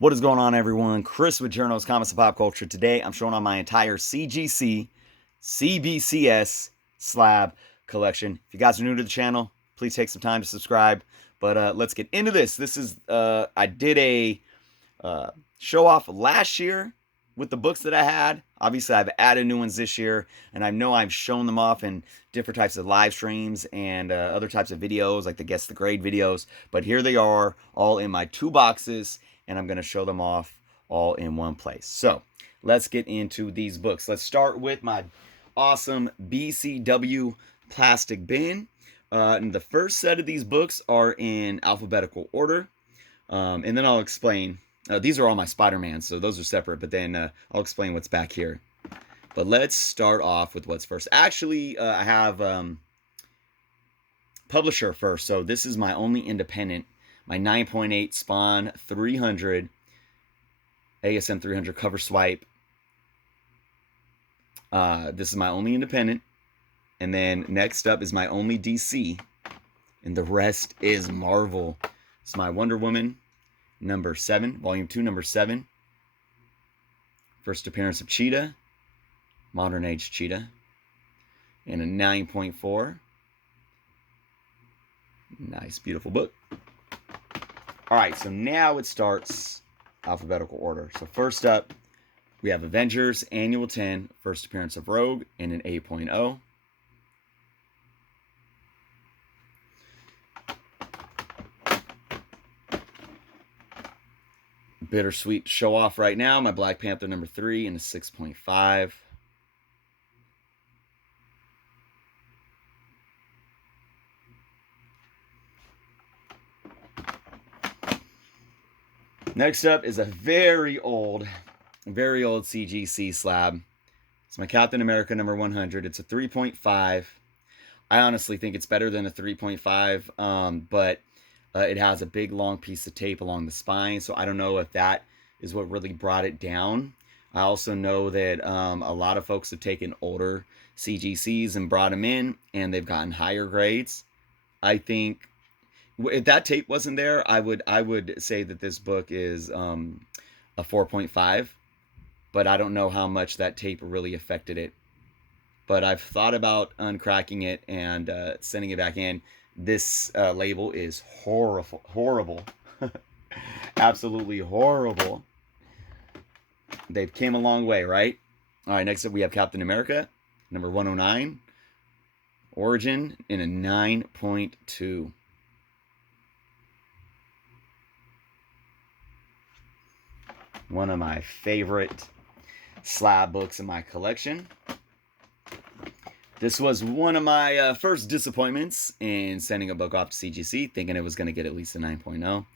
What is going on, everyone? Chris with Journals, Comics, and Pop Culture. Today, I'm showing on my entire CGC, CBCS Slab collection. If you guys are new to the channel, please take some time to subscribe. But let's get into this. I did a show off last year with the books that I had. Obviously, I've added new ones this year, and I know I've shown them off in different types of live streams and other types of videos, like the Guess the Grade videos. But here they are, all in my two boxes, and I'm going to show them off all in one place. So let's get into these books. Let's start with my awesome BCW plastic bin. And the first set of these books are in alphabetical order, and then I'll explain. These are all my SpiderMan, so those are separate, but then I'll explain what's back here. But let's start off with what's first. Actually, I have publisher first, so this is my only independent, my 9.8 Spawn 300, ASM 300 cover swipe. This is my only independent. And then next up is my only DC, and the rest is Marvel. It's my Wonder Woman number 7, volume 2, number 7. First appearance of Cheetah, modern age Cheetah, and a 9.4. Nice, beautiful book. All right, so now it starts alphabetical order. So first up, we have Avengers Annual 10, first appearance of Rogue, and an 8.0. Bittersweet show off right now. My Black Panther number 3 and a 6.5. Next up is a very old CGC slab. It's my Captain America number 100. It's a 3.5. I honestly think it's better than a 3.5, but it has a big long piece of tape along the spine, so I don't know if that is what really brought it down. I also know that a lot of folks have taken older CGCs and brought them in, and they've gotten higher grades. I think if that tape wasn't there, I would say that this book is a 4.5, but I don't know how much that tape really affected it. But I've thought about uncracking it and sending it back in. This label is horrible. Absolutely horrible. They've came a long way, right? All right, next up we have Captain America, number 109. Origin in a 9.2. One of my favorite slab books in my collection. This was one of my first disappointments in sending a book off to CGC, thinking it was going to get at least a 9.0.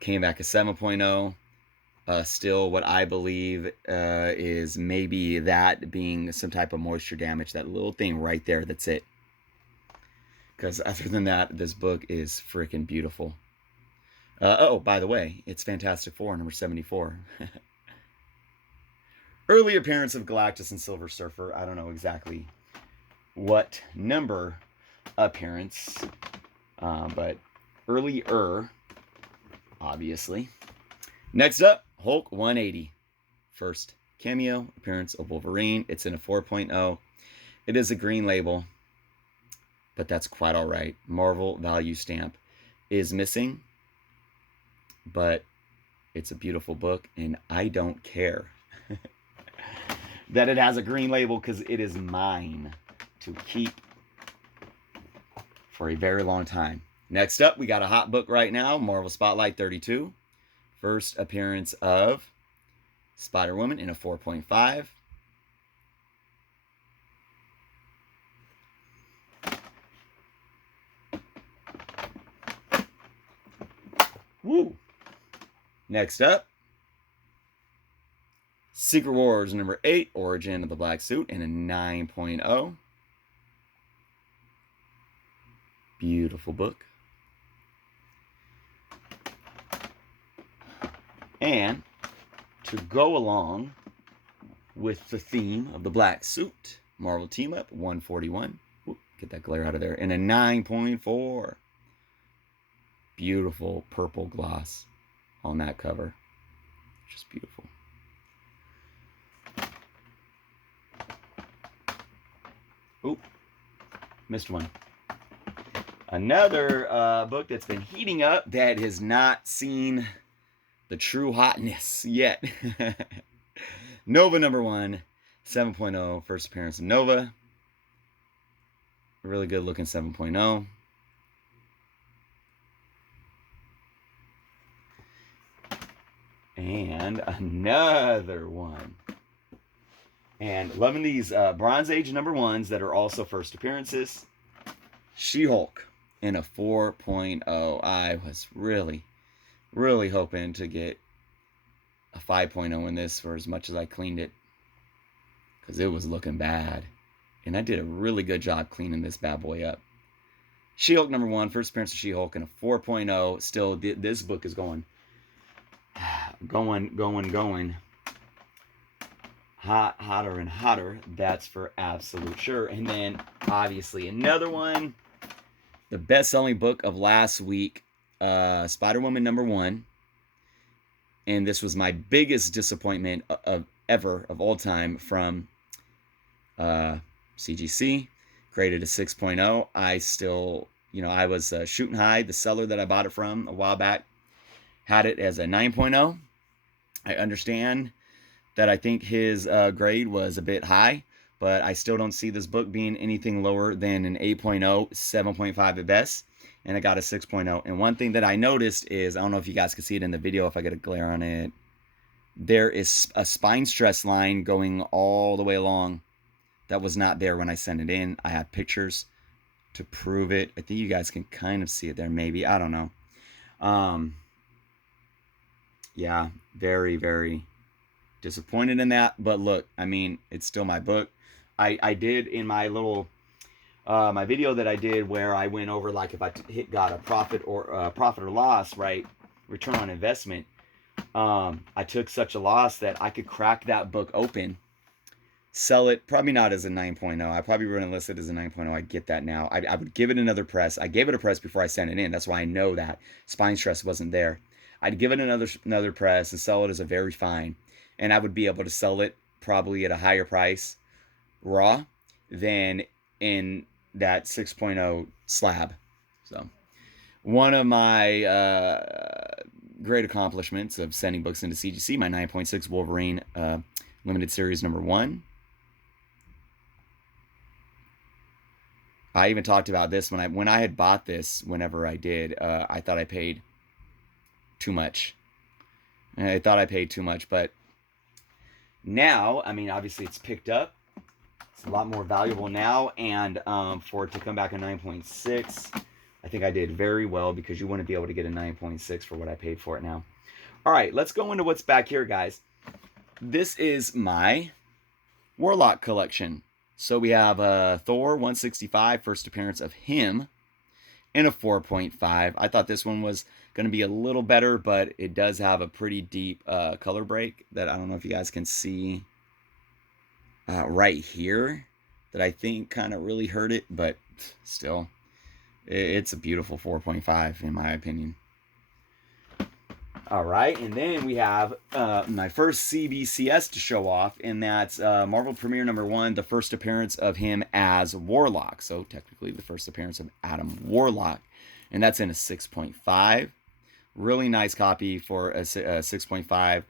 Came back a 7.0. Still what I believe is maybe that being some type of moisture damage. That little thing right there, that's it. Because other than that, this book is freaking beautiful. Oh, by the way, it's Fantastic Four, number 74. Early appearance of Galactus and Silver Surfer. I don't know exactly what number appearance, but earlier, obviously. Next up, Hulk 180. First cameo appearance of Wolverine. It's in a 4.0. It is a green label, but that's quite all right. Marvel value stamp is missing, but it's a beautiful book, and I don't care that it has a green label, because it is mine to keep for a very long time. Next up, we got a hot book right now, Marvel Spotlight 32. First appearance of Spider-Woman in a 4.5. Woo! Next up, Secret Wars number 8, Origin of the Black Suit, in a 9.0. Beautiful book. And to go along with the theme of the black suit, Marvel Team Up 141. Ooh, get that glare out of there. In a 9.4. Beautiful purple gloss on that cover. Just beautiful. Oop, missed one. Another book that's been heating up that has not seen the true hotness yet. Nova #1, 7.0, first appearance of Nova. A really good looking 7.0. And another one. And loving these Bronze Age #1s that are also first appearances. She-Hulk in a 4.0. I was really hoping to get a 5.0 in this for as much as I cleaned it, because it was looking bad. And I did a really good job cleaning this bad boy up. She-Hulk #1, first appearance of She-Hulk in a 4.0. Still, this book is going hotter and hotter. That's for absolute sure. And then obviously another one, the best-selling book of last week, Spider-Woman #1. And this was my biggest disappointment of all time from CGC. Graded a 6.0. I still, I was shooting high. The seller that I bought it from a while back had it as a 9.0. I understand that I think his grade was a bit high, but I still don't see this book being anything lower than an 8.0, 7.5 at best. And I got a 6.0. And one thing that I noticed is, I don't know if you guys can see it in the video if I get a glare on it, there is a spine stress line going all the way along that was not there when I sent it in. I have pictures to prove it. I think you guys can kind of see it there, maybe. I don't know. Yeah, very disappointed in that. But look, I mean, it's still my book. I did in my little my video that I did where I went over, like, if I got a profit or loss, right, return on investment. I took such a loss that I could crack that book open, sell it, probably not as a 9.0. I probably wouldn't list it as a 9.0. I get that now. I would give it another press. I gave it a press before I sent it in. That's why I know that spine stress wasn't there. I'd give it another press and sell it as a very fine. And I would be able to sell it probably at a higher price raw than in that 6.0 slab. So one of my great accomplishments of sending books into CGC, my 9.6 Wolverine limited series #1. I even talked about this when I had bought this. Whenever I did, I thought I paid too much. But now, I mean, obviously it's picked up. It's a lot more valuable now, and for it to come back a 9.6, I think I did very well, because you wouldn't be able to get a 9.6 for what I paid for it now. All right, let's go into what's back here, guys. This is my Warlock collection. So we have Thor 165, first appearance of him, in a 4.5. I thought this one was going to be a little better, but it does have a pretty deep color break that I don't know if you guys can see right here, that I think kind of really hurt it, but still, it's a beautiful 4.5 in my opinion. All right, and then we have my first CBCS to show off, and that's Marvel Premiere #1, the first appearance of him as Warlock. So technically the first appearance of Adam Warlock, and that's in a 6.5. Really nice copy for a 6.5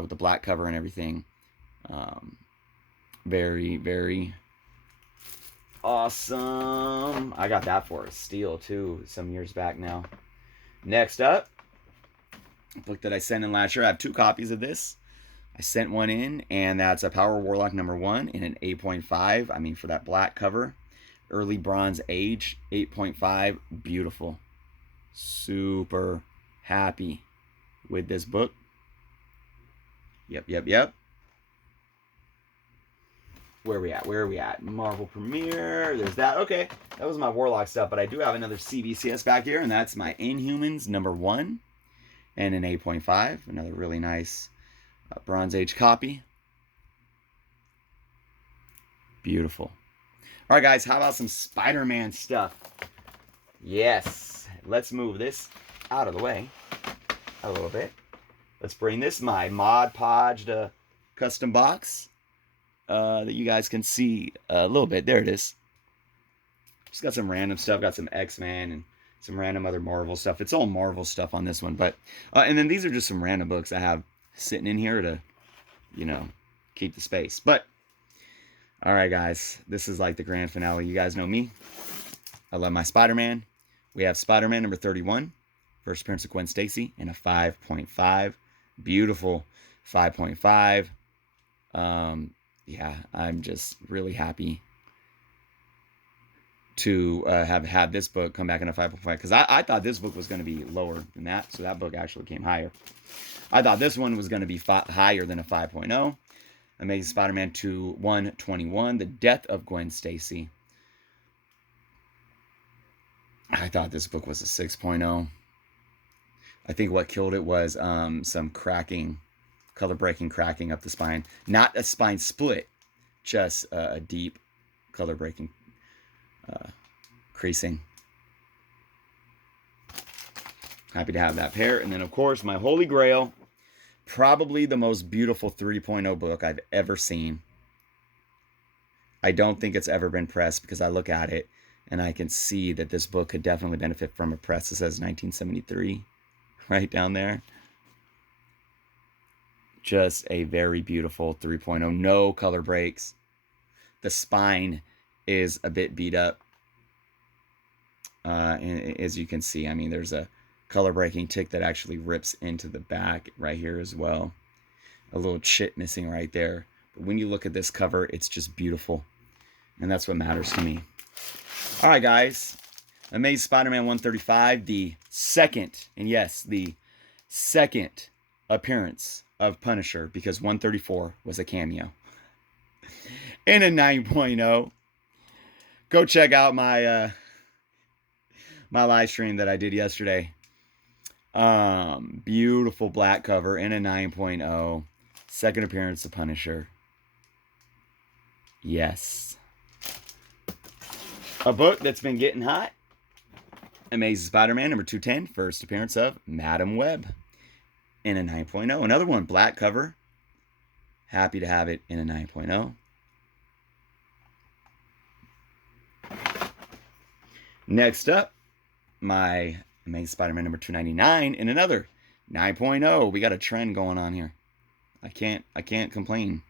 with the black cover and everything. Very awesome. I got that for a steal too some years back now. Next up, a book that I sent in last year. I have 2 copies of this. I sent one in, and that's a Power Warlock #1 in an 8.5. I mean, for that black cover, early Bronze Age, 8.5, beautiful. Super happy with this book. Yep. Where are we at? Marvel Premiere. There's that. Okay, that was my Warlock stuff, but I do have another CBCS back here, and that's my Inhumans #1 and an 8.5. Another really nice Bronze Age copy. Beautiful. All right, guys, how about some Spider-Man stuff? Yes. Let's move this out of the way a little bit. let's bring this, my Mod Podged custom box that you guys can see a little bit. There it is. Just got some random stuff. Got some X-Men and some random other Marvel stuff. It's all Marvel stuff on this one. But and then these are just some random books I have sitting in here to, you know, keep the space. But all right, guys, this is like the grand finale. You guys know me. I love my Spider-Man. We have Spider-Man number 31, first appearance of Gwen Stacy, in a 5.5. Beautiful 5.5. Yeah, I'm just really happy to have had this book come back in a 5.5, because I thought this book was going to be lower than that, so that book actually came higher. I thought this one was going to be higher than a 5.0. Amazing Spider-Man 121, The Death of Gwen Stacy. I thought this book was a 6.0. I think what killed it was some cracking, color-breaking cracking up the spine. Not a spine split, just a deep color-breaking creasing. Happy to have that pair. And then, of course, my Holy Grail. Probably the most beautiful 3.0 book I've ever seen. I don't think it's ever been pressed, because I look at it and I can see that this book could definitely benefit from a press. It says 1973 right down there. Just a very beautiful 3.0. No color breaks. The spine is a bit beat up. And as you can see, I mean, there's a color breaking tick that actually rips into the back right here as well. A little chip missing right there. But when you look at this cover, it's just beautiful. And that's what matters to me. All right, guys. Amazing Spider-Man 135, the second, and yes, the second appearance of Punisher, because 134 was a cameo. In a 9.0. Go check out my my live stream that I did yesterday. Beautiful black cover in a 9.0. Second appearance of Punisher. Yes. A book that's been getting hot. Amazing Spider-Man number 210. First appearance of Madam Web in a 9.0. Another one, black cover. Happy to have it in a 9.0. Next up, my Amazing Spider-Man number 299 in another 9.0. We got a trend going on here. I can't complain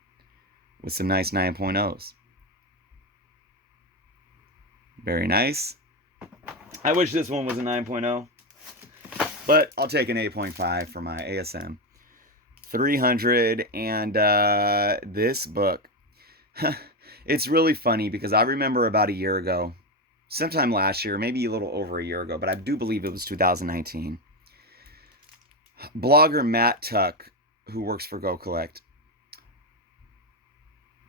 with some nice 9.0s. Very nice. I wish this one was a 9.0, but I'll take an 8.5 for my ASM 300. And this book, it's really funny, because I remember about a year ago, sometime last year, maybe a little over a year ago, but I do believe it was 2019. Blogger Matt Tuck, who works for Go Collect,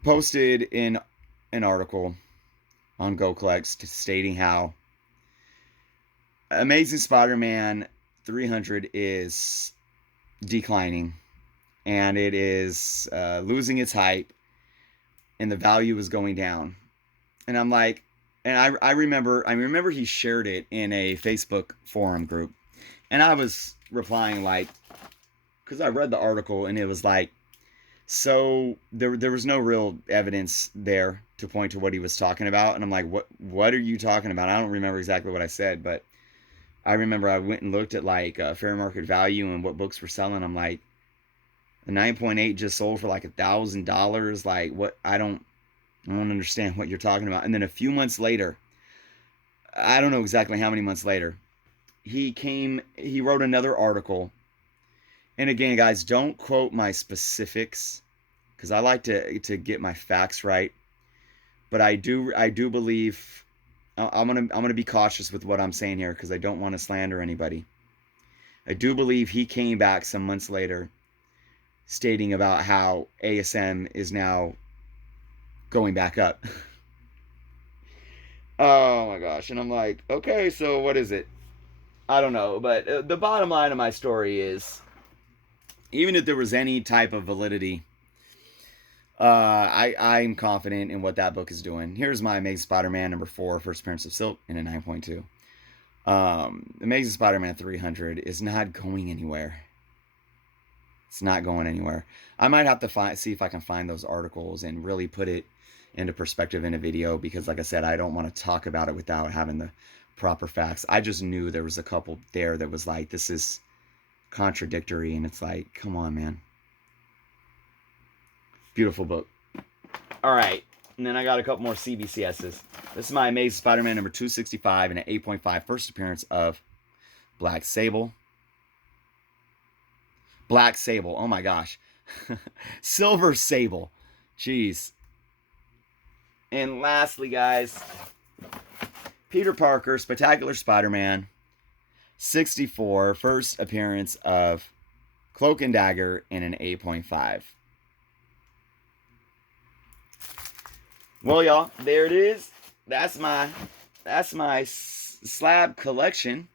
posted in an article on Go Collect stating how Amazing Spider-Man 300 is declining, and it is losing its hype, and the value is going down. And I'm like, and I remember he shared it in a Facebook forum group, and I was replying like, because I read the article and it was like, so there was no real evidence there to point to what he was talking about, and I'm like, what are you talking about? I don't remember exactly what I said, but I remember I went and looked at like fair market value and what books were selling. I'm like, a 9.8 just sold for like $1,000. Like, what? I don't understand what you're talking about. And then a few months later, I don't know exactly how many months later, he wrote another article. And again, guys, don't quote my specifics, because I like to get my facts right. But I do believe, I'm gonna be cautious with what I'm saying here, because I don't want to slander anybody. I do believe he came back some months later stating about how ASM is now going back up. Oh my gosh. And I'm like, okay, so what is it? I don't know. But the bottom line of my story is, even if there was any type of validity, I'm confident in what that book is doing. Here's my Amazing Spider-Man number 4, first appearance of Silk, in a 9.2. Amazing Spider-Man 300 is not going anywhere. It's not going anywhere. I might have to see if I can find those articles and really put it into perspective in a video, because like I said, I don't want to talk about it without having the proper facts. I just knew there was a couple there that was like, this is contradictory, and it's like, come on, man. Beautiful book. All right, and then I got a couple more CBCSs. This is my Amazing Spider-Man number 265 and an 8.5, first appearance of Black Sable. Black Sable, oh my gosh. Silver Sable, jeez. And lastly, guys, Peter Parker, Spectacular Spider-Man 64, first appearance of Cloak and Dagger in an 8.5. Well, y'all, there it is. That's my slab collection.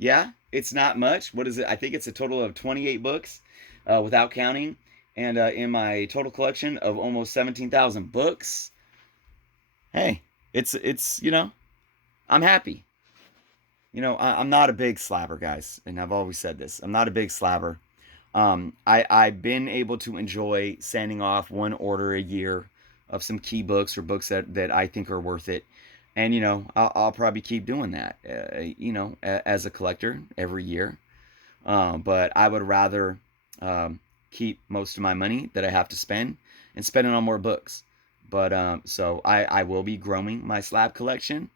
Yeah, it's not much. What is it? I think it's a total of 28 books, without counting. And in my total collection of almost 17,000 books, hey, it's you know, I'm happy. You know, I'm not a big slabber, guys, and I've always said this. I'm not a big slabber. I've been able to enjoy sending off one order a year of some key books or books that I think are worth it. And, you know, I'll probably keep doing that, you know, as a collector every year. But I would rather keep most of my money that I have to spend and spend it on more books. But so I will be growing my slab collection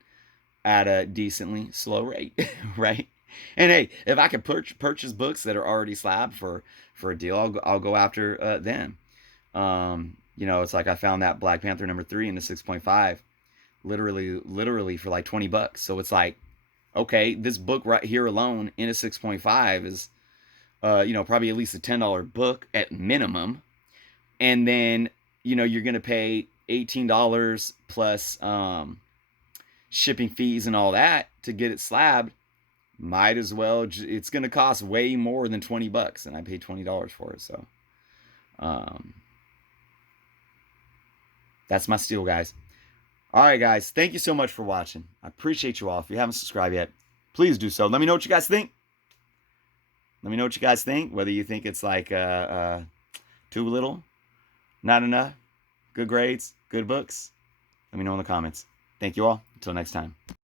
at a decently slow rate, right? And hey, if I can purchase books that are already slabbed for a deal, I'll go after them. You know, it's like I found that Black Panther number 3 in the 6.5, literally for like $20. So it's like, okay, this book right here alone in a 6.5 is, you know, probably at least a $10 book at minimum. And then, you know, you're going to pay $18 plus shipping fees and all that to get it slabbed. Might as well, it's going to cost way more than $20, and I paid $20 for it. So that's my steal, guys. All right, guys, thank you so much for watching. I appreciate you all. If you haven't subscribed yet, please do so. Let me know what you guys think. Let me know what you guys think, whether you think it's like too little, not enough, good grades, good books. Let me know in the comments. Thank you all. Until next time.